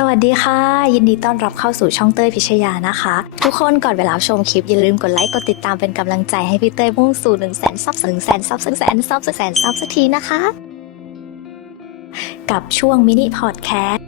สวัสดีค่ะ ยินดีต้อนรับเข้าสู่ช่องเต้ยพิชยานะคะ ทุกคนก่อนเวลาชมคลิปอย่าลืมกดไลค์กดติดตามเป็นกำลังใจให้พี่เต้ยมุ่งสู่1นึ่งแสนซับหนึ่งแสนซับหนึ่งแสนซับหนึ่งแสนซับสักทีนะคะ กับช่วงมินิพอดแคสต์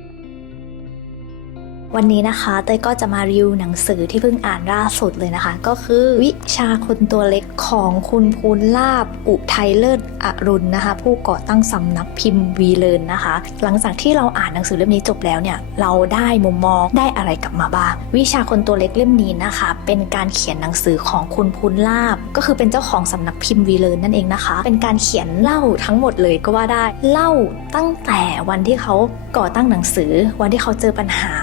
วันนี้นะคะเต้ยก็จะมารีวิวหนังสือที่เพิ่งอ่านล่าสุดเลยนะคะ ก็คือวิชาคนตัวเล็กของคุณภูลลาบอุทัยเลิศอรุณนะคะ ผู้ก่อตั้งสำนักพิมพ์วีเลนนะคะ หลังจากที่เราอ่านหนังสือเล่มนี้จบแล้วเนี่ยเราได้มุมมองได้อะไรกลับมาบ้างวิชาคนตัวเล็กเล่มนี้นะคะ เป็นการเขียนหนังสือของคุณภูลลาบก็คือเป็นเจ้าของสำนักพิมพ์วีเลนนั่นเองนะคะ เป็นการเขียนเล่าทั้งหมดเลยก็ว่าได้เล่าตั้งแต่วันที่เขาก่อตั้งหนังสือ วันที่เขาเจอปัญหา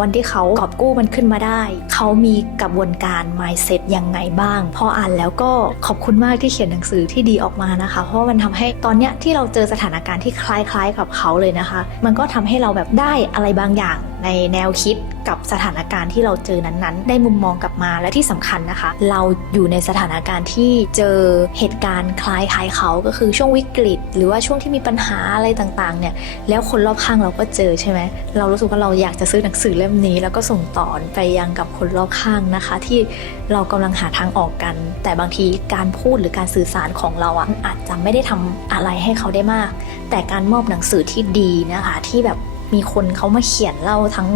วันที่เขากอบกู้มันขึ้นมาได้ เขามีกระบวนการ mindset ยังไงบ้าง พออ่านแล้วก็ขอบคุณมากที่เขียนหนังสือที่ดีออกมานะคะ เพราะว่ามันทำให้ตอนเนี้ยที่เราเจอสถานการณ์ที่คล้ายๆกับเขาเลยนะคะ มันก็ทำให้เราแบบได้อะไรบางอย่าง ในแนวคิดกับสถานการณ์ที่เราเจอนั้นๆ ได้มุมมองกลับมาและที่สำคัญนะคะ เราอยู่ในสถานการณ์ที่เจอเหตุการณ์คล้ายๆเขาก็คือช่วงวิกฤต หรือว่าช่วงที่มีปัญหาอะไรต่างๆเนี่ยแล้วคนรอบข้างเราก็เจอใช่ไหมเรารู้สึกว่าเราอยากจะซื้อหนังสือเล่มนี้ แล้วก็ส่งต่อไปยังกับคนรอบข้างนะคะ ที่เรากำลังหาทางออกกัน แต่บางทีการพูดหรือการสื่อสารของเราอะอาจจะไม่ได้ทำอะไรให้เขาได้มาก แต่การมอบหนังสือที่ดีนะคะที่แบบ มีคนเขามาเขียนเล่าทั้ง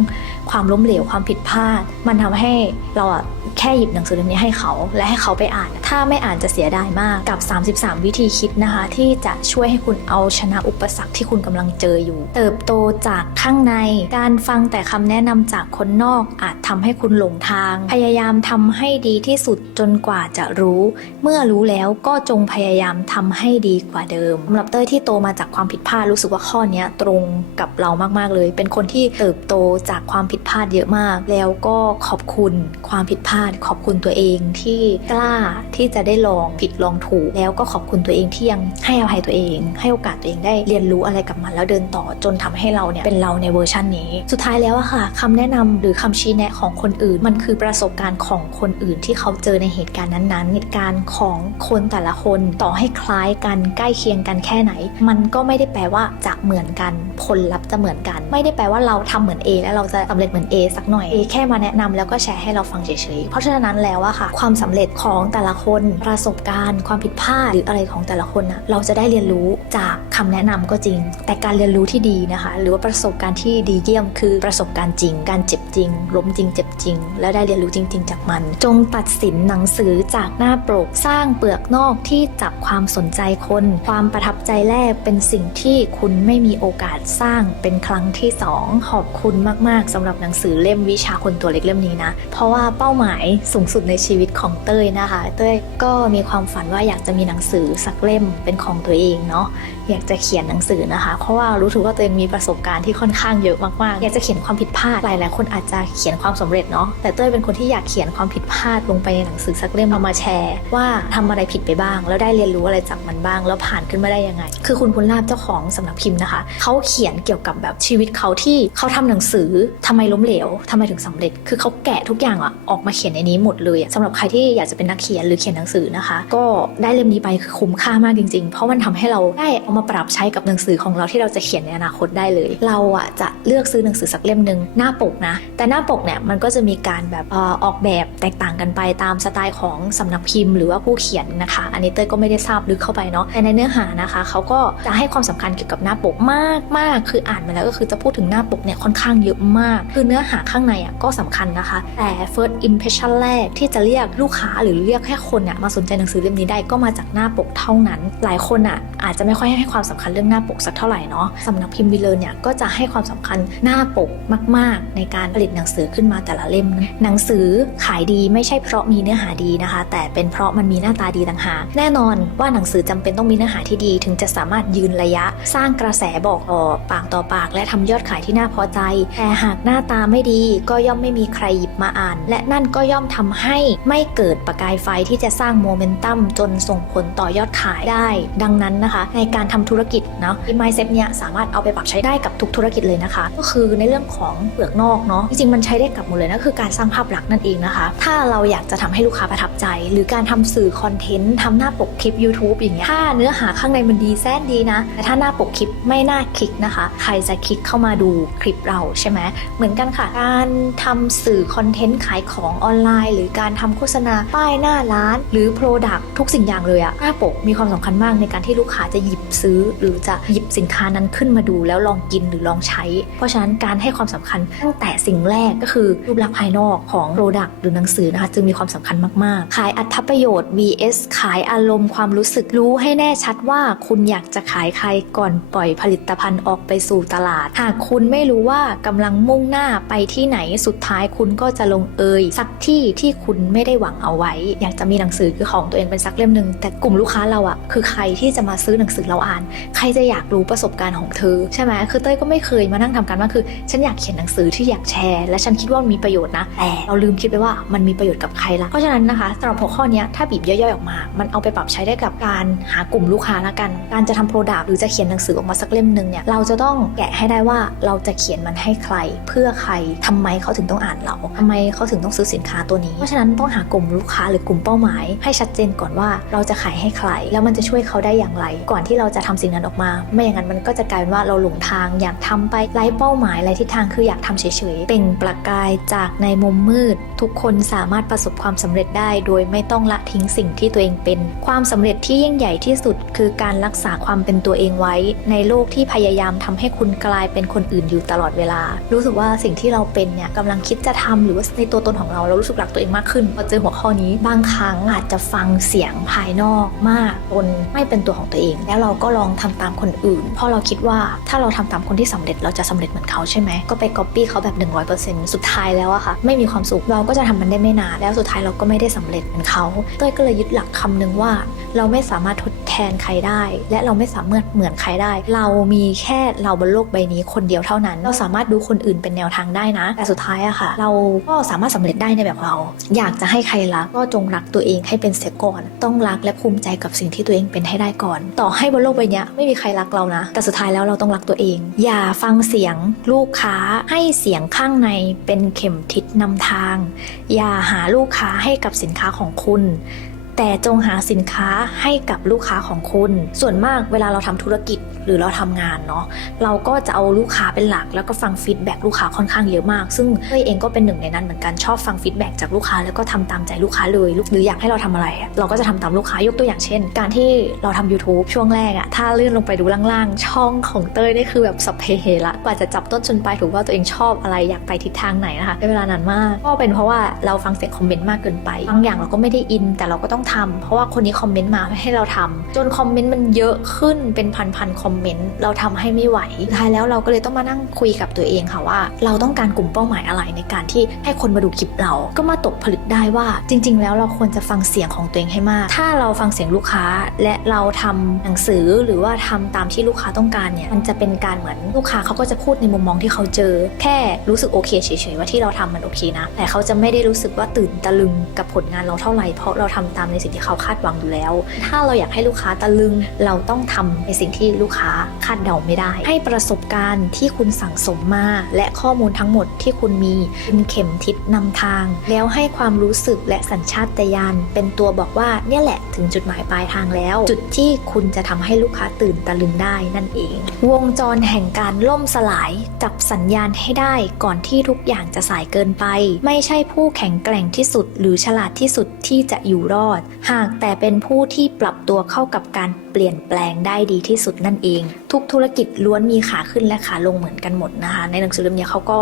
ความล้มเหลวความผิดพลาด มันทำให้เราอะ แค่หยิบหนังสือเล่มนี้ให้เขาและให้เขาไปอ่าน ถ้าไม่อ่านจะเสียดายมากกับ 33 วิธีคิดนะคะ ที่จะช่วยให้คุณเอาชนะอุปสรรคที่คุณกำลังเจออยู่ เติบโตจากข้างใน การฟังแต่คำแนะนำจากคนนอกอาจทำให้คุณหลงทาง พยายามทำให้ดีที่สุดจนกว่าจะรู้ เมื่อรู้แล้วก็จงพยายามทำให้ดีกว่าเดิมสำหรับเต้ยที่โตมาจากความผิดพลาดรู้สึกว่าข้อนี้ตรงกับเรามากๆเลย เป็นคนที่เติบโตจากความผิดพลาดเยอะมาก แล้วก็ขอบคุณความผิดพลาดขอบคุณตัวเองที่กล้าที่จะได้ลองผิดลองถูก แล้วก็ขอบคุณตัวเองที่ยังให้อภัยตัวเอง ให้โอกาสตัวเองได้เรียนรู้อะไรกับมันแล้วเดินต่อจนทำให้เราเนี่ยเป็นเราในเวอร์ชันนี้ สุดท้ายแล้วอะค่ะคำแนะนำหรือคำชี้แนะของคนอื่น มันคือประสบการณ์ของคนอื่นที่เขาเจอในเหตุการณ์นั้นๆ เหตุการณ์ของคนแต่ละคนต่อให้คล้ายกันใกล้เคียงกันแค่ไหน มันก็ไม่ได้แปลว่าจะเหมือนกันผลลัพธ์จะเหมือนกัน ไม่ได้แปลว่าเราทำเหมือน A แล้วเราจะสำเร็จเหมือน A สักหน่อย A แค่มาแนะนำแล้วก็แชร์ให้เราฟังเฉยๆเพราะฉะนั้นแล้วอะค่ะ ความสำเร็จของแต่ละคนประสบการณ์ ความผิดพลาดหรืออะไรของแต่ละคนอะเราจะได้เรียนรู้จากคำแนะนำก็จริง แต่การเรียนรู้ที่ดีนะคะ หรือว่าประสบการณ์ที่ดีเยี่ยมคือประสบการณ์จริง การเจ็บจริง ล้มจริง เจ็บจริง และได้เรียนรู้จริง ๆ จากมัน จงตัดสินหนังสือจากหน้าปกสร้างเปลือกนอกที่จับความสนใจคน ความประทับใจแรกเป็นสิ่งที่คุณไม่มีโอกาสสร้างเป็นครั้งที่สองขอบคุณมาก ๆสำหรับหนังสือเล่มวิชาคนตัวเล็กเล่มนี้นะ เพราะว่าเป้าหมายสูงสุดในชีวิตของเต้ยนะคะ เต้ยก็มีความฝันว่าอยากจะมีหนังสือสักเล่มเป็นของตัวเองเนาะ อยากจะเขียนหนังสือนะคะ เพราะว่ารู้สึกว่าตัวเองมีประสบการณ์ที่ค่อนข้างเยอะมากๆ อยากจะเขียนความผิดพลาด หลายๆคนอาจจะเขียนความสำเร็จเนาะ แต่เต้ยเป็นคนที่อยากเขียนความผิดพลาดลงไปในหนังสือสักเล่มเอามาแชร์ ว่าทำอะไรผิดไปบ้าง แล้วได้เรียนรู้อะไรจากมันบ้าง แล้วผ่านขึ้นมาได้ยังไง คือคุณพุนลาบเจ้าของสำนักพิมพ์นะคะ เขาเขียนเกี่ยวกับแบบชีวิตเขาที่เขาทำหนังสือทำไมล้มเหลวทำไมถึงสำเร็จ คือเขาแกะทุกอย่างอะออกมาเขียนในนี้หมดเลยอะสำหรับใครที่อยากจะเป็นนักเขียนหรือเขียนหนังสือนะคะ ก็ได้เล่มนี้ไปคือคุ้มค่ามากจริง ๆ เพราะมันทำให้เราได้เอามาปรับใช้กับหนังสือของเราที่เราจะเขียนในอนาคตได้เลย เราอะจะเลือกซื้อหนังสือสักเล่มหนึ่งหน้าปกนะ แต่หน้าปกเนี่ยมันก็จะมีการแบบอออกแบบแตกต่างกันไปตามสไตล์ของสำนักพิมพ์หรือว่าผู้เขียนนะคะ อันนี้เต้ยก็ไม่ได้ทราบลึกเข้าไปเนาะแต่ในเนื้อหานะคะเขาก็จะให้ความสำคัญเกี่ยวกับหน้าปกมากมากคืออ่านมาแล้วก็คือจะพูดถึงหน้าปกเนี่ยค่อนข้างเยอะมาก คือเนื้อหาข้างในอะก็สำคัญนะคะ แต่ first impression แรกที่จะเรียกลูกค้าหรือเรียกแค่คนเนี่ยมาสนใจหนังสือเล่มนี้ได้ก็มาจากหน้าปกเท่านั้น หลายคนอะอาจจะไม่ค่อยให้ความสำคัญเรื่องหน้าปกสักเท่าไหร่เนาะสำนักพิมพ์วิเลอร์เนี่ยก็จะให้ความสำคัญหน้าปกมาก ๆ ในการผลิตหนังสือขึ้นมาแต่ละเล่ม หนังสือขายดีไม่ใช่เพราะมีเนื้อหาดีนะคะ แต่เป็นเพราะมันมีหน้าตาดีต่างหากแน่นอนว่าหนังสือจำเป็นต้องมีเนื้อหาที่ดี ถึงจะสามารถยืนระยะ สร้างกระแสบอกต่อปากต่อปาก และทำยอดขายที่น่าพอใจ แต่หากหน้าตาไม่ดีก็ย่อมไม่มีใครหยิบมาอ่าน และนั่นก็ย่อมทำให้ไม่เกิดประกายไฟที่จะสร้างโมเมนตัมจนส่งผลต่อยอดขายได้ ดังนั้นนะคะ ในการทำธุรกิจเนาะ mindset เนี้ยสามารถเอาไปปรับใช้ได้กับทุกธุรกิจเลยนะคะ ก็คือในเรื่องของเปลือกนอกเนาะจริงๆมันใช้ได้กับหมดเลยนะคือการสร้างภาพลักษณ์นั่นเองนะคะ ถ้าเราอยากจะทำให้ลูกค้าประทับใจ หรือการทำสื่อคอนเทนต์ทำหน้าปกคลิป YouTube อย่างเงี้ยถ้าเนื้อหาข้างในมันดีแซนดีนะแต่ถ้าหน้าปกคลิปไม่น่าคลิกนะคะ ใครจะคลิกเข้ามาดูคลิปเราใช่ไหมเหมือนกันค่ะ การทำสื่อคอนเทนต์ขายของออนไลน์ หรือการทำโฆษณาป้ายหน้าร้าน หรือ Product ทุกสิ่งอย่างเลยอะหน้าปกมีความสำคัญมากในการที่ลูกค้าจะหยิบซื้อ หรือจะหยิบสินค้านั้นขึ้นมาดู แล้วลองกินหรือลองใช้ เพราะฉะนั้นการให้ความสำคัญตั้งแต่สิ่งแรกก็คือรูปลักษณ์ภายนอกของ Product หรือหนังสือนะคะจึงมีความสำคัญมากๆ ขายอัตประโยชน์ vs ขายอารมณ์ความรู้สึกรู้ให้แน่ชัดว่าคุณอยากจะขายใครก่อนปล่อยผลิตภัณฑ์ออกไปสู่ตลาด หากคุณไม่รู้ว่ากำลังมุ่งหน้าไปที่ไหนสุดท้ายคุณก็จะลงเอยสักที่ที่คุณไม่ได้หวังเอาไว้ อยากจะมีหนังสือคือของตัวเองเป็นสักเล่มหนึ่งแต่กลุ่มลูกค้าเราอะคือใครที่จะมาซื้อหนังสือเราอ่าน ใครจะอยากรู้ประสบการณ์ของเธอใช่ไหมคือเต้ยก็ไม่เคยมานั่งทำการว่าคือ ฉันอยากเขียนหนังสือที่อยากแชร์ และฉันคิดว่ามันมีประโยชน์นะแต่เราลืมคิดไปว่ามันมีประโยชน์กับใครละเพราะฉะนั้นนะคะสำหรับหัวข้อนี้ถ้าบีบย่อยๆออกมา มันเอาไปปรับใช้ได้กับการหากลุ่มลูกค้าละกัน การจะทำโปรดักต์หรือจะเขียนหนังสือออกมาสักเล่มหนึ่งเนี่ยเราจะต้องแกะให้ได้ว่าเราจะเขียนมันให้ใคร เพื่อใครทำไมเขาถึงต้องอ่านเราทำไมเขาถึงต้องซื้อสินค้าตัวนี้ เพราะฉะนั้นต้องหากลุ่มลูกค้าหรือกลุ่มเป้าหมาย ให้ชัดเจนก่อนว่าเราจะขายให้ใคร แล้วมันจะช่วยเขาได้อย่างไร ก่อนที่เราจะทำสิ่งนั้นออกมา ไม่อย่างนั้นมันก็จะกลายเป็นว่าเราหลงทาง อยากทำไปไร้เป้าหมายไร้ทิศทางคืออยากทำเฉยๆเปล่งประกายจากในมุมมืด ทุกคนสามารถประสบความสำเร็จได้ โดยไม่ต้องละทิ้งสิ่งที่ตัวเองเป็น ความสำเร็จที่ยิ่งใหญ่ที่สุด คือการรักษาความเป็นตัวเองไว้ ในโลกที่พยายามทำให้คุณกลายเป็นคนอื่นอยู่ตลอดเวลา รู้สึกว่าสิ่งที่เราเป็นเนี่ยกำลังคิดจะทำหรือว่าในตัวตนของเราเรารู้สึกรักตัวเองมากขึ้นพอเจอหัวข้อนี้บางครั้งอาจจะฟังเสียงภายนอกมากจนไม่เป็นตัวของตัวเอง แล้วเราก็ลองทำตามคนอื่น เพราะเราคิดว่าถ้าเราทำตามคนที่สำเร็จเราจะสำเร็จเหมือนเขาใช่ไหมก็ไปก๊อปปี้เขาแบบ 100%สุดท้ายแล้วอะค่ะ ไม่มีความสุขเราก็จะทำมันได้ไม่นานแล้วสุดท้ายเราก็ไม่ได้สำเร็จเหมือนเขาเต้ยก็เลยยึดหลักคำนึงว่าเราไม่สามารถทดแทนใครได้ และเราไม่สามารถเหมือนใครได้ เรามีแค่เราบนโลกใบนี้คนเดียวเท่านั้น เราสามารถดูคนอื่นเป็นแนวทางได้นะ แต่สุดท้ายอะค่ะ เราก็สามารถสำเร็จได้ในแบบเรา อยากจะให้ใครรักก็จงรักตัวเองให้เป็นเสียก่อน ต้องรักและภูมิใจกับสิ่งที่ตัวเองเป็นให้ได้ก่อน ต่อให้บนโลกใบนี้ไม่มีใครรักเรานะ แต่สุดท้ายแล้วเราต้องรักตัวเอง อย่าฟังเสียงลูกค้าให้เสียงข้างในเป็นเข็มทิศนำทาง อย่าหาลูกค้าให้กับสินค้าของคุณ แต่จงหาสินค้าให้กับลูกค้าของคุณ ส่วนมากเวลาเราทำธุรกิจหรือเราทำงานเนาะเราก็จะเอาลูกค้าเป็นหลัก แล้วก็ฟังฟีดแบ็ลูกค้าค่อนข้างเยอะมาก ซึ่งเต้ยเองก็เป็นหนึ่งในนั้นเหมือนกันชอบฟังฟีดแบ็จากลูกค้าแล้วก็ทำตามใจลูกค้าเลยหรืออยากให้เราทำอะไร เราก็จะทำตามลูกค้ายกตัวอย่างเช่น การที่เราทำ YouTube ช่วงแรกอะถ้าเลื่อนลงไปดูล่างๆ ช่องของเต้ยนี่คือแบบสัพเพเหระกว่าจะจับต้นชนปลายถูกว่าตัวเองชอบอะไรอยากไปทิศทางไหนนะคะใช้เวลานานมากก็เป็นเพราะว่าเราฟังเสียงคอมเมนต์มากเกินไปบางอย่างเราก็ไม่ได้อินแต่เราก็ต้องทำเพราะว่าคนนี้คอมเมนต์มาให้เราทำจนคอมเมนต์มันเยอะขึ้นเป็นพันๆคอมเมนต์เราทำให้ไม่ไหวท้ายแล้วเราก็เลยต้องมานั่งคุยกับตัวเองค่ะว่า เราต้องการกลุ่มเป้าหมายอะไรในการที่ให้คนมาดูคลิปเราก็มาตกผลึกได้ว่า จริง ๆ แล้วเราควรจะฟังเสียงของตัวเองให้มาก ถ้าเราฟังเสียงลูกค้าและเราทำหนังสือหรือว่าทำตามที่ลูกค้าต้องการเนี่ยมันจะเป็นการเหมือนลูกค้าเขาก็จะพูดในมุมมองที่เขาเจอ แค่รู้สึกโอเคเฉยๆว่าที่เราทำมันโอเคนะ แต่เขาจะไม่ได้รู้สึกว่าตื่นตะลึงกับผลงานเราเท่าไหร่เพราะเราทำตามในสิ่งที่เขาคาดหวังอยู่แล้ว ถ้าเราอยากให้ลูกค้าตะลึง เราต้องทำในสิ่งที่ลูกค้าคาดเดาไม่ได้ ให้ประสบการณ์ที่คุณสั่งสมมา และข้อมูลทั้งหมดที่คุณมีเป็นเข็มทิศนำทาง แล้วให้ความรู้สึกและสัญชาตญาณเป็นตัวบอกว่าเนี่ยแหละถึงจุดหมายปลายทางแล้ว จุดที่คุณจะทำให้ลูกค้าตื่นตะลึงได้นั่นเอง วงจรแห่งการล่มสลายจับสัญญาณให้ได้ก่อนที่ทุกอย่างจะสายเกินไป ไม่ใช่ผู้แข็งแกร่งที่สุด หรือฉลาดที่สุดที่จะอยู่รอดหากแต่เป็นผู้ที่ปรับตัวเข้ากับการเปลี่ยนแปลงได้ดีที่สุดนั่นเอง ทุกธุรกิจล้วนมีขาขึ้นและขาลงเหมือนกันหมดนะคะ ในหนังสือเล่มนี้เขาก็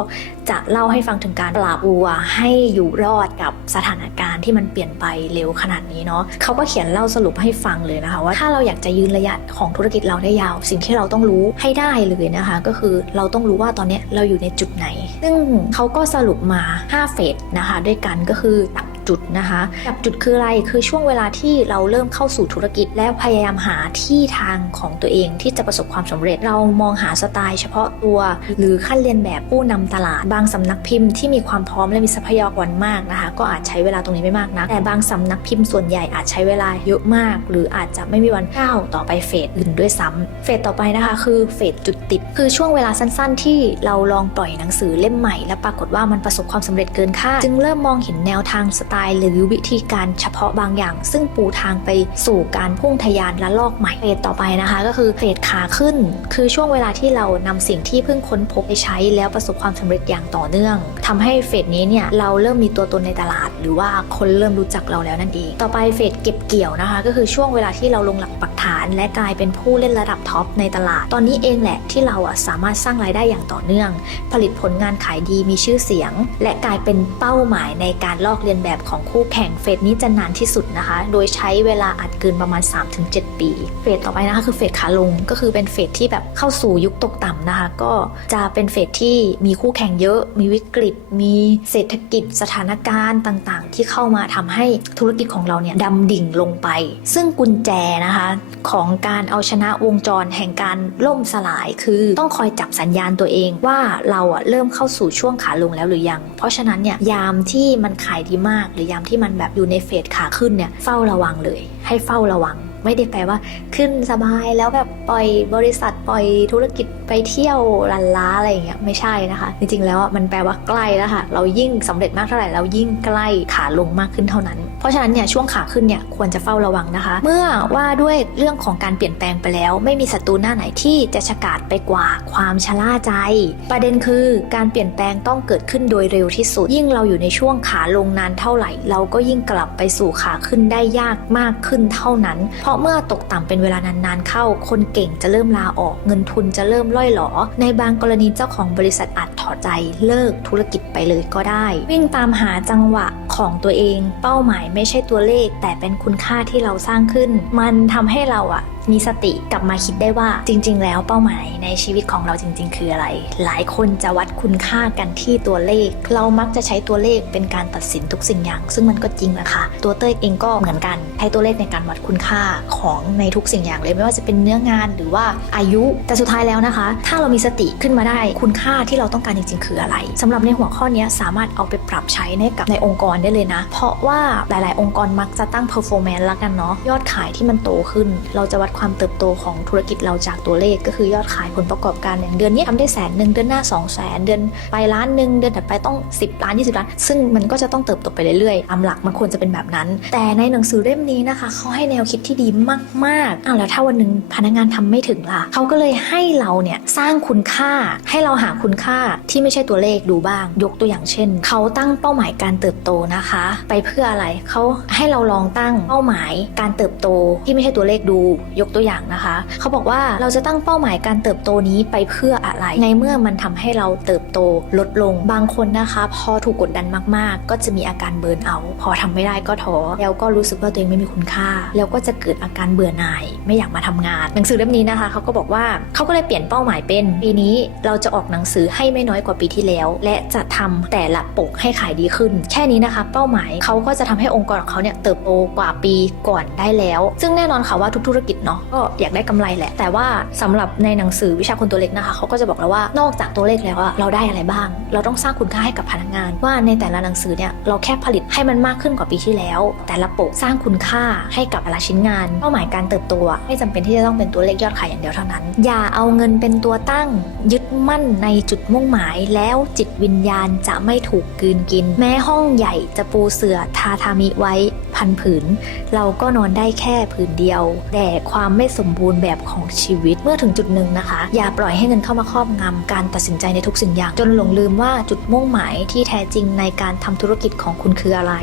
จะเล่าให้ฟังถึงการปราบวัวให้อยู่รอดกับสถานการณ์ที่มันเปลี่ยนไปเร็วขนาดนี้เนาะเขาก็เขียนเล่าสรุปให้ฟังเลยนะคะว่าถ้าเราอยากจะยืนระยะของธุรกิจเราได้ยาว สิ่งที่เราต้องรู้ให้ได้เลยนะคะ ก็คือเราต้องรู้ว่าตอนนี้เราอยู่ในจุดไหน ซึ่งเขาก็สรุปมา 5 เฟสนะคะ ด้วยกันก็คือตัก จุดนะคะจับจุดคืออะไรคือช่วงเวลาที่เราเริ่มเข้าสู่ธุรกิจ แล้วพยายามหาที่ทางของตัวเองที่จะประสบความสำเร็จ เรามองหาสไตล์เฉพาะตัว หรือขั้นเรียนแบบผู้นำตลาด บางสำนักพิมพ์ที่มีความพร้อมและมีทรัพยากรมากนะคะ ก็อาจใช้เวลาตรงนี้ไม่มากนะแต่บางสำนักพิมพ์ส่วนใหญ่อาจใช้เวลาเยอะมาก หรืออาจจะไม่มีวันก้าวต่อไปเฟสอื่นด้วยซ้ำเฟสต่อไปนะคะ คือเฟสจุดติด คือช่วงเวลาสั้นๆ ที่เราลองปล่อยหนังสือเล่มใหม่ แล้วปรากฏว่ามันประสบความสำเร็จเกินคาดจึงเริ่มมองเห็นแนวทางสไตล์หรือวิธีการเฉพาะบางอย่าง ซึ่งปูทางไปสู่การพุ่งทะยานและลอกใหม่เฟสต่อไปนะคะ ก็คือเฟสขาขึ้น คือช่วงเวลาที่เรานำสิ่งที่เพิ่งค้นพบไปใช้แล้วประสบความสำเร็จอย่างต่อเนื่องทำให้เฟสนี้เนี่ยเราเริ่มมีตัวตนในตลาด หรือว่าคนเริ่มรู้จักเราแล้วนั่นเอง ต่อไปเฟสเก็บเกี่ยวนะคะ ก็คือช่วงเวลาที่เราลงหลักปักฐาน และกลายเป็นผู้เล่นระดับท็อปในตลาด ตอนนี้เองแหละที่เราอะสามารถสร้างรายได้อย่างต่อเนื่อง ผลิตผลงานขายดีมีชื่อเสียง และกลายเป็นเป้าหมายในการลอกเลียนแบบของคู่แข่งเฟสนี้จะนานที่สุดนะคะ โดยใช้เวลาอัดเกินประมาณ 3-7 ปี เฟสต่อไปนะคะคือเฟสขาลงก็คือเป็นเฟสที่แบบเข้าสู่ยุคตกต่ำนะคะ ก็จะเป็นเฟสที่มีคู่แข่งเยอะ มีวิกฤต มีเศรษฐกิจสถานการณ์ต่างๆ ที่เข้ามาทำให้ธุรกิจของเราเนี่ยดำดิ่งลงไป ซึ่งกุญแจนะคะของการเอาชนะวงจรแห่งการล่มสลายคือต้องคอยจับสัญญาณตัวเองว่าเราอะเริ่มเข้าสู่ช่วงขาลงแล้วหรือยัง เพราะฉะนั้นเนี่ยยามที่มันขายดีมากหรือยามที่มันแบบอยู่ในเฟสขาขึ้นเนี่ยเฝ้าระวังเลย ให้เฝ้าระวัง ไม่ได้แปลว่าขึ้นสบายแล้วแบบปล่อยบริษัทปล่อยธุรกิจ ไปเที่ยวลันล้าอะไรอย่างเงี้ยไม่ใช่นะคะ จริงๆแล้วมันแปลว่าใกล้แล้วค่ะ เรายิ่งสำเร็จมากเท่าไหร่เรายิ่งใกล้ขาลงมากขึ้นเท่านั้น เพราะฉะนั้นเนี่ยช่วงขาขึ้นเนี่ยควรจะเฝ้าระวังนะคะ เมื่อว่าด้วยเรื่องของการเปลี่ยนแปลงไปแล้ว ไม่มีศัตรูหน้าไหนที่จะฉกาจไปกว่าความชะล่าใจ ประเด็นคือการเปลี่ยนแปลงต้องเกิดขึ้นโดยเร็วที่สุด ยิ่งเราอยู่ในช่วงขาลงนานเท่าไหร่ เราก็ยิ่งกลับไปสู่ขาขึ้นได้ยากมากขึ้นเท่านั้น เพราะเมื่อตกต่ำเป็นเวลานานๆเข้า คนเก่งจะเริ่มลาออกเงินทุนจะเริ่มล่อยหลอ ในบางกรณีเจ้าของบริษัทอาจถอดใจเลิกธุรกิจไปเลยก็ได้ วิ่งตามหาจังหวะของตัวเอง เป้าหมายไม่ใช่ตัวเลข แต่เป็นคุณค่าที่เราสร้างขึ้น มันทำให้เราอะ มีสติกลับมาคิดได้ว่าจริง ๆ แล้วเป้าหมายในชีวิตของเราจริง ๆ คืออะไร หลายคนจะวัดคุณค่ากันที่ตัวเลข เรามักจะใช้ตัวเลขเป็นการตัดสินทุกสิ่งอย่าง ซึ่งมันก็จริงแหละคะตัวเต้ยเองก็เหมือนกันใช้ตัวเลขในการวัดคุณค่าของในทุกสิ่งอย่างเลยไม่ว่าจะเป็นเนื้องานหรือว่าอายุ แต่สุดท้ายแล้วนะคะ ถ้าเรามีสติขึ้นมาได้คุณค่าที่เราต้องการจริง ๆ คืออะไรสำหรับในหัวข้อนี้สามารถเอาไปปรับใช้ในกับในองค์กรได้เลยนะ เพราะว่าหลาย ๆ องค์กรมักจะตั้ง performance ละกันเนาะยอดขายที่มันโตขึ้น เราจะวัดความเติบโตของธุรกิจเราจากตัวเลขก็คือยอดขายผลประกอบการอย่างเดือนนี้ทำได้แสนหนึ่งเดือนหน้า2 0 0แสนเดือนไปล้านหนึ่งเดือนถัดไปต้อง 10 ล้าน 20 ล้าน ซึ่งมันก็จะต้องเติบโตไปเรื่อยๆตามหลักมันควรจะเป็นแบบนั้น แต่ในหนังสือเล่มนี้นะคะเขาให้แนวคิดที่ดีมากๆอ้าวแล้วถ้าวันหนึ่งพนักงานทำไม่ถึงล่ะเขาก็เลยให้เราเนี่ยสร้างคุณค่าให้เราหาคุณค่าที่ไม่ใช่ตัวเลขดูบ้าง ยกตัวอย่างเช่นเขาตั้งเป้าหมายการเติบโตนะคะ ไปเพื่ออะไรเขาให้เราลองตั้งเป้าหมายการเติบโตที่ไม่ใช่ตัวเลขดูยกตัวอย่างนะคะ เขาบอกว่าเราจะตั้งเป้าหมายการเติบโตนี้ไปเพื่ออะไร ในเมื่อมันทำให้เราเติบโตลดลงบางคนนะคะ พอถูกกดดันมากๆ ก็จะมีอาการเบิร์นเอา พอทำไม่ได้ก็ท้อแล้วก็รู้สึกว่าตัวเองไม่มีคุณค่า แล้วก็จะเกิดอาการเบื่อหน่าย ไม่อยากมาทำงาน หนังสือเล่มนี้นะคะเขาก็บอกว่าเขาก็เลยเปลี่ยนเป้าหมายเป็นปีนี้เราจะออกหนังสือให้ไม่น้อยกว่าปีที่แล้ว และจะทำแต่ละปกให้ขายดีขึ้น แค่นี้นะคะ เป้าหมายเขาก็จะทำให้องค์กรของเขาเนี่ยเติบโตกว่าปีก่อนได้แล้ว ซึ่งแน่นอนค่ะว่าทุกธุรกิจเนาะก็อยากได้กำไรแหละ แต่ว่าสำหรับในหนังสือวิชาคนตัวเล็กนะคะเขาก็จะบอกแล้วว่านอกจากตัวเลขแล้วเราได้อะไรบ้าง เราต้องสร้างคุณค่าให้กับพนักงาน ว่าในแต่ละหนังสือเนี่ยเราแค่ผลิตให้มันมากขึ้นกว่าปีที่แล้ว แต่ละปกสร้างคุณค่าให้กับแต่ละชิ้นงานเป้าหมายการเติบโตไม่จำเป็นที่จะต้องเป็นตัวเลขยอดขายอย่างเดียวเท่านั้น อย่าเอาเงินเป็นตัวตั้ง ยึดมั่นในจุดมุ่งหมาย แล้วจิตวิญญาณจะไม่ถูกกืนกิน แม้ห้องใหญ่จะปูเสื่อทาทามิไว้พันผืน เราก็นอนได้แค่ผืนเดียวแต่ความความไม่สมบูรณ์แบบของชีวิต เมื่อถึงจุดหนึ่งนะคะ อย่าปล่อยให้เงินเข้ามาครอบงำการตัดสินใจในทุกสิ่งอย่าง จนหลงลืมว่าจุดมุ่งหมายที่แท้จริงในการทำธุรกิจของคุณคืออะไร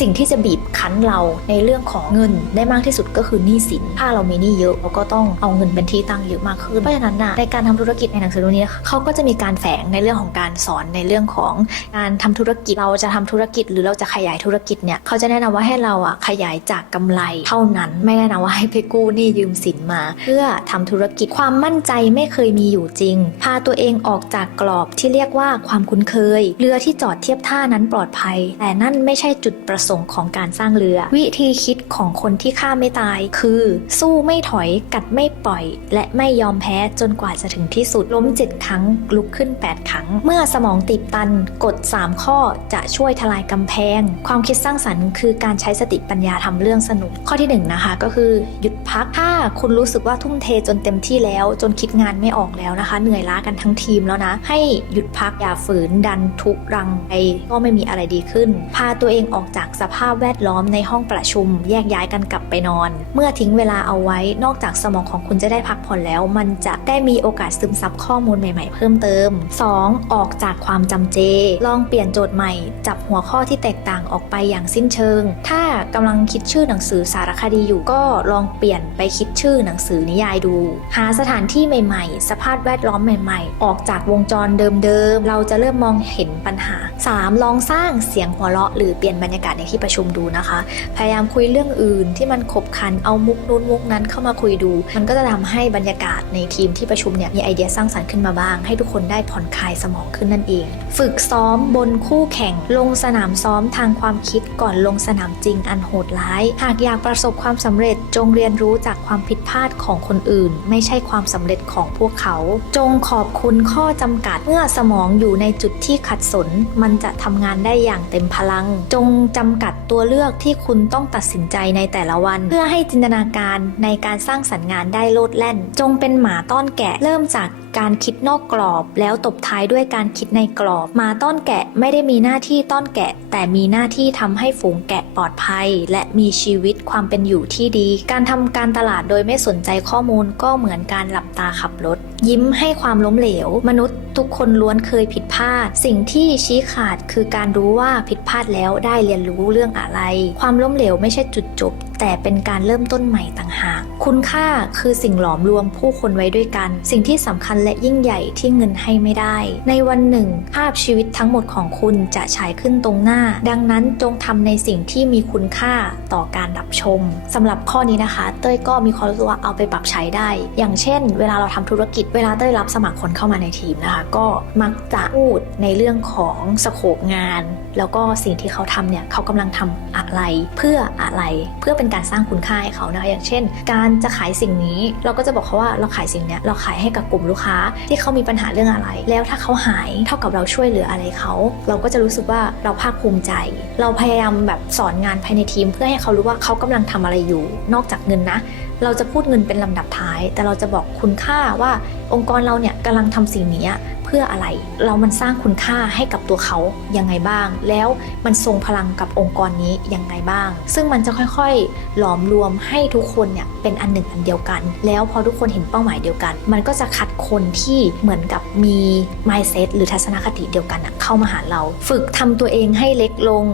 สิ่งที่จะบีบคั้นเราในเรื่องของเงินได้มากที่สุดก็คือหนี้สิน ถ้าเรามีหนี้เยอะเราก็ต้องเอาเงินเป็นที่ตั้งเยอะมากขึ้น เพราะฉะนั้นนะในการทำธุรกิจในหนังสือเล่มนี้เขาก็จะมีการแฝงในเรื่องของการสอนในเรื่องของการทำธุรกิจเราจะทำธุรกิจหรือเราจะขยายธุรกิจเนี่ยเขาจะแนะนำว่าให้เราอะขยายจากกำไรเท่านั้น ไม่แนะนำว่าให้ไปกู้หนี้ยืมสินมา เพื่อทำธุรกิจความมั่นใจไม่เคยมีอยู่จริง พาตัวเองออกจากกรอบที่เรียกว่าความคุ้นเคย เรือที่จอดเทียบท่านั้นปลอดภัย แต่นั่นไม่ใช่จุดประสงค์ของการสร้างเรือ วิธีคิดของคนที่ฆ่าไม่ตาย คือ สู้ไม่ถอยกัดไม่ปล่อย และไม่ยอมแพ้จนกว่าจะถึงที่สุดล้มเจ็ดครั้ง ลุกขึ้น 8 ครั้ง เมื่อสมองติดตันกฎ3ข้อจะช่วยทลายกำแพง ความคิดสร้างสรรค์คือการใช้สติปัญญาทำเรื่องสนุกข้อที่ 1 นะคะ ก็คือหยุดพักถ้าาคุณรู้สึกว่าทุ่มเทจนเต็มที่แล้ว จนคิดงานไม่ออกแล้วนะคะ เหนื่อยล้ากันทั้งทีมแล้วนะ ให้หยุดพักอย่าฝืนดันทุกรังไปก็ไม่มีอะไรดีขึ้น พาตัวเองออกจากสภาพแวดล้อมในห้องประชุม แยกย้ายกันกลับไปนอน เมื่อทิ้งเวลาเอาไว้นอกจากสมองของคุณจะได้พักผ่อนแล้ว มันจะได้มีโอกาสซึมซับข้อมูลใหม่ๆ เพิ่มเติม 2. ออกจากความจำเจ ลองเปลี่ยนโจทย์ใหม่ จับหัวข้อที่แตกต่างออกไปอย่างสิ้นเชิง ถ้ากำลังคิดชื่อหนังสือสารคดีอยู่ก็ลองเปลี่ยนไปคิดชื่อหนังสือนิยายดู หาสถานที่ใหม่ๆ สภาพแวดล้อมใหม่ๆ ออกจากวงจรเดิมๆ เราจะเริ่มมองเห็นปัญหา 3. ลองสร้างเสียงหัวเราะหรือเปลี่ยนบรรยากาศในที่ประชุมดูนะคะ พยายามคุยเรื่องอื่นที่มันขบขันเอามุกนู้นมุกนั้นเข้ามาคุยดู มันก็จะทำให้บรรยากาศในทีมที่ประชุมเนี่ยมีไอเดียสร้างสรรค์ขึ้นมาบ้าง ให้ทุกคนได้ผ่อนคลายสมองขึ้นนั่นเอง ฝึกซ้อมบนคู่แข่ง ลงสนามซ้อมทางความคิดก่อนลงสนามจริงอันโหดร้าย หากอยากประสบความสำเร็จจงเรียนรู้จากความผิดพลาดของคนอื่น ไม่ใช่ความสำเร็จของพวกเขา จงขอบคุณข้อจำกัดเมื่อสมองอยู่ในจุดที่ขัดสน มันจะทำงานได้อย่างเต็มพลัง จงจำกัดตัวเลือกที่คุณต้องตัดสินใจในแต่ละวัน เพื่อให้จินตนาการในการสร้างสรรค์งานได้โลดแล่น จงเป็นหมาต้อนแกะเริ่มจาก การคิดนอกกรอบ แล้วตบท้ายด้วยการคิดในกรอบ มาต้อนแกะไม่ได้มีหน้าที่ต้อนแกะ แต่มีหน้าที่ทำให้ฝูงแกะปลอดภัย และมีชีวิตความเป็นอยู่ที่ดี การทำการตลาดโดยไม่สนใจข้อมูลก็เหมือนการหลับตาขับรถ ยิ้มให้ความล้มเหลว มนุษย์ทุกคนล้วนเคยผิดพลาด สิ่งที่ชี้ขาดคือการรู้ว่าผิดพลาดแล้วได้เรียนรู้เรื่องอะไร ความล้มเหลวไม่ใช่จุดจบ แต่เป็นการเริ่มต้นใหม่ต่างหาก คุณค่าคือสิ่งหลอมรวมผู้คนไว้ด้วยกัน สิ่งที่สำคัญและยิ่งใหญ่ที่เงินให้ไม่ได้ ในวันหนึ่ง ภาพชีวิตทั้งหมดของคุณจะฉายขึ้นตรงหน้า ดังนั้นจงทำในสิ่งที่มีคุณค่าต่อการรับชมสำหรับข้อนี้นะคะ เต้ยก็มีความรู้สึกว่าเอาไปปรับใช้ได้ อย่างเช่น เวลาเราทำธุรกิจ เวลาเต้ยรับสมัครคนเข้ามาในทีมนะคะ ก็มักจะพูดในเรื่องของสโคปงาน แล้วก็สิ่งที่เขาทำเนี่ยเขากำลังทำอะไรเพื่ออะไรเพื่อเป็นการสร้างคุณค่าให้เขานะคะอย่างเช่น การจะขายสิ่งนี้ เราก็จะบอกเขาว่าเราขายสิ่งนี้เราขายให้กับกลุ่มลูกค้าที่เขามีปัญหาเรื่องอะไร แล้วถ้าเขาหายเท่ากับเราช่วยเหลืออะไรเขา เราก็จะรู้สึกว่าเราภาคภูมิใจ เราพยายามแบบสอนงานภายในทีม เพื่อให้เขารู้ว่าเขากำลังทำอะไรอยู่ นอกจากเงินนะ เราจะพูดเงินเป็นลำดับท้าย แต่เราจะบอกคุณค่าว่าองค์กรเราเนี่ยกำลังทำสิ่งนี้เพื่ออะไร เรามันสร้างคุณค่าให้กับตัวเขายังไงบ้าง แล้วมันทรงพลังกับองค์กรนี้ยังไงบ้าง ซึ่งมันจะค่อยๆ หลอมรวมให้ทุกคนเนี่ยเป็นอันหนึ่งอันเดียวกัน แล้วพอทุกคนเห็นเป้าหมายเดียวกัน มันก็จะคัดคนที่เหมือนกับมี mindset หรือทัศนคติเดียวกันเข้ามาหาเรา ฝึกทำตัวเองให้เล็กลง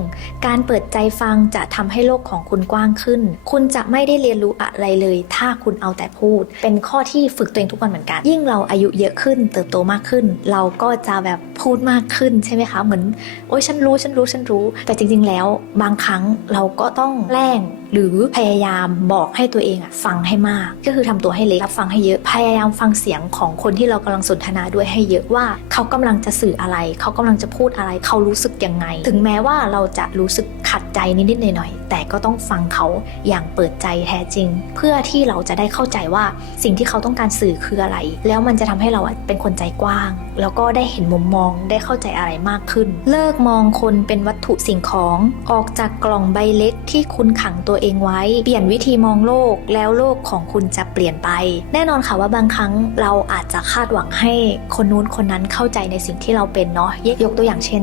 การเปิดใจฟังจะทำให้โลกของคุณกว้างขึ้น คุณจะไม่ได้เรียนรู้อะไรเลย ถ้าคุณเอาแต่พูด เป็นข้อที่ฝึกตัวเองทุกวันเหมือนกันยิ่งเราอายุเยอะขึ้น เติบโตมากขึ้น เราก็จะแบบพูดมากขึ้นใช่ไหมคะเหมือนโอ้ยฉันรู้ฉันรู้ฉันรู้ แต่จริง ๆ แล้วบางครั้งเราก็ต้องแกล้งหรือพยายามบอกให้ตัวเองอะฟังให้มาก ก็คือทำตัวให้เล็กรับฟังให้เยอะพยายามฟังเสียงของคนที่เรากำลังสนทนาด้วยให้เยอะว่า เขากำลังจะสื่ออะไร เขากำลังจะพูดอะไร เขารู้สึกยังไง ถึงแม้ว่าเราจะรู้สึกขัดใจนิดๆหน่อยๆแต่ก็ต้องฟังเขาอย่างเปิดใจแท้จริง เพื่อที่เราจะได้เข้าใจว่าสิ่งที่เขาต้องการสื่อคืออะไรแล้วมันจะทำให้เราอะเป็นคนใจกว้าง แล้วก็ได้เห็นมุมมองได้เข้าใจอะไรมากขึ้น เลิกมองคนเป็นวัตถุสิ่งของออกจากกล่องใบเล็กที่คุณขังตัวเองไว้ เปลี่ยนวิธีมองโลกแล้วโลกของคุณจะเปลี่ยนไป แน่นอนค่ะว่าบางครั้งเราอาจจะคาดหวังให้คนนู้นคนนั้นเข้าใจในสิ่งที่เราเป็นเนาะยกตัวอย่างเช่น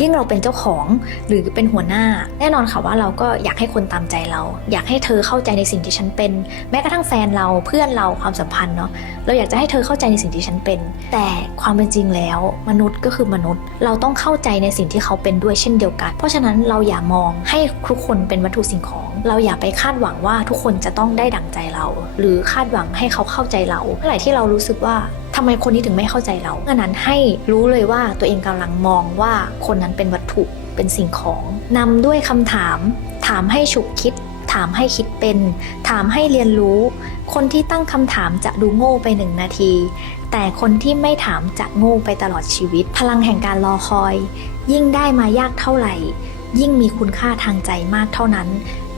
ยิ่งเราเป็นเจ้าของหรือเป็นหัวหน้า แน่นอนค่ะว่าเราก็อยากให้คนตามใจเรา อยากให้เธอเข้าใจในสิ่งที่ฉันเป็น แม้กระทั่งแฟนเราเพื่อนเราความสัมพันธ์เนาะเราอยากจะให้เธอเข้าใจในสิ่งที่ฉันเป็น แต่ความเป็นริงแล้ว มนุษย์ก็คือมนุษย์ เราต้องเข้าใจในสิ่งที่เขาเป็นด้วยเช่นเดียวกัน เพราะฉะนั้นเราอย่ามองให้ทุกคนเป็นวัตถุสิ่งของ เราอย่าไปคาดหวังว่าทุกคนจะต้องได้ดั่งใจเรา หรือคาดหวังให้เขาเข้าใจเราเมื่อไหร่ที่เรารู้สึกว่าทำไมคนนี้ถึงไม่เข้าใจเราเมื่อนั้นให้รู้เลยว่าตัวเองกำลังมองว่าคนนั้นเป็นวัตถุเป็นสิ่งของนำด้วยคำถาม ถามให้ฉุกคิด ถามให้คิดเป็น ถามให้เรียนรู้ คนที่ตั้งคำถามจะดูโง่ไปหนึ่งนาที แต่คนที่ไม่ถามจะโง่ไปตลอดชีวิต พลังแห่งการรอคอย ยิ่งได้มายากเท่าไหร่ ยิ่งมีคุณค่าทางใจมากเท่านั้น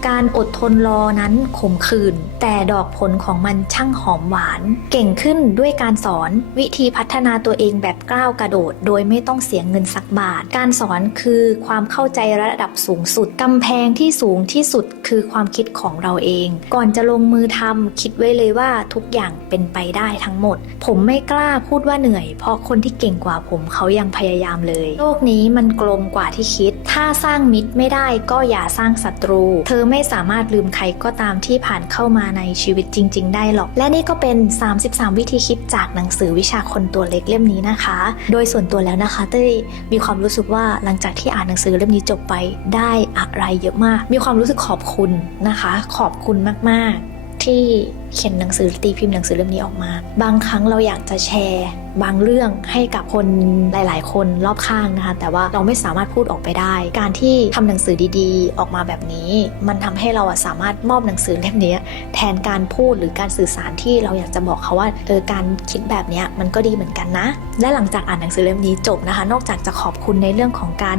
การอดทนรอนั้นขมขื่นแต่ดอกผลของมันช่างหอมหวาน เก่งขึ้นด้วยการสอนวิธีพัฒนาตัวเองแบบก้าวกระโดด โดยไม่ต้องเสียเงินสักบาท การสอนคือความเข้าใจระดับสูงสุดกำแพงที่สูงที่สุดคือความคิดของเราเอง ก่อนจะลงมือทำคิดไว้เลยว่าทุกอย่างเป็นไปได้ทั้งหมด ผมไม่กล้าพูดว่าเหนื่อย เพราะคนที่เก่งกว่าผมเขายังพยายามเลย โลกนี้มันกลมกว่าที่คิด ถ้าสร้างมิตรไม่ได้ก็อย่าสร้างศัตรู เธอไม่ไม่สามารถลืมใครก็ตามที่ผ่านเข้ามาในชีวิตจริง ๆ ได้หรอก และนี่ก็เป็น 33 วิธีคิดจากหนังสือวิชาคนตัวเล็กเล่มนี้นะคะ โดยส่วนตัวแล้วนะคะเต้ยมีความรู้สึกว่าหลังจากที่อ่านหนังสือเล่มนี้จบไปได้อะไรเยอะมาก มีความรู้สึกขอบคุณนะคะ ขอบคุณมากๆ ที่เขียนหนังสือตีพิมพ์หนังสือเล่มนี้ออกมา บางครั้งเราอยากจะแชร์ บางเรื่องให้กับคนหลาย ๆ คนรอบข้างนะคะ แต่ว่าเราไม่สามารถพูดออกไปได้ การที่ทำหนังสือดีๆ ออกมาแบบนี้ มันทำให้เราอะสามารถมอบหนังสือเล่มนี้แทนการพูดหรือการสื่อสารที่เราอยากจะบอกเขาว่าเออการคิดแบบนี้มันก็ดีเหมือนกันนะ และหลังจากอ่านหนังสือเล่มนี้จบนะคะ นอกจากจะขอบคุณในเรื่องของการ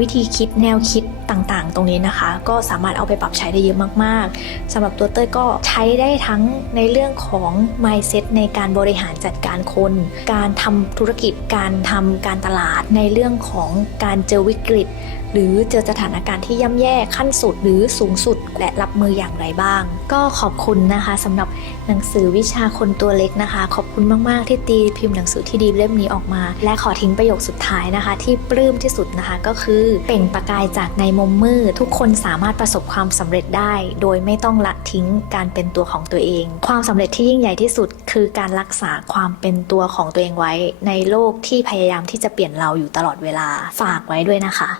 วิธีคิดแนวคิดต่างๆ ตรงนี้นะคะ ก็สามารถเอาไปปรับใช้ได้เยอะมากๆสำหรับตัวเต้ยก็ใช้ได้ทั้งในเรื่องของ mindset ในการบริหารจัดการคน การทำธุรกิจการทำการตลาดในเรื่องของการเจอวิกฤต หรือเจอสถานการณ์ที่ย่ำแย่ขั้นสุดหรือสูงสุดและรับมืออย่างไรบ้าง ก็ขอบคุณนะคะสำหรับหนังสือวิชาคนตัวเล็กนะคะ ขอบคุณมาก ๆ ที่ตีพิมพ์หนังสือที่ดีเล่มนี้ออกมา และขอทิ้งประโยคสุดท้ายนะคะ ที่ปลื้มที่สุดนะคะก็คือเปล่งประกายจากในมุมมืดทุกคนสามารถประสบความสำเร็จได้ โดยไม่ต้องละทิ้งการเป็นตัวของตัวเอง ความสำเร็จที่ยิ่งใหญ่ที่สุด คือการรักษาความเป็นตัวของตัวเองไว้ ในโลกที่พยายามที่จะเปลี่ยนเราอยู่ตลอดเวลาฝากไว้ด้วยนะคะ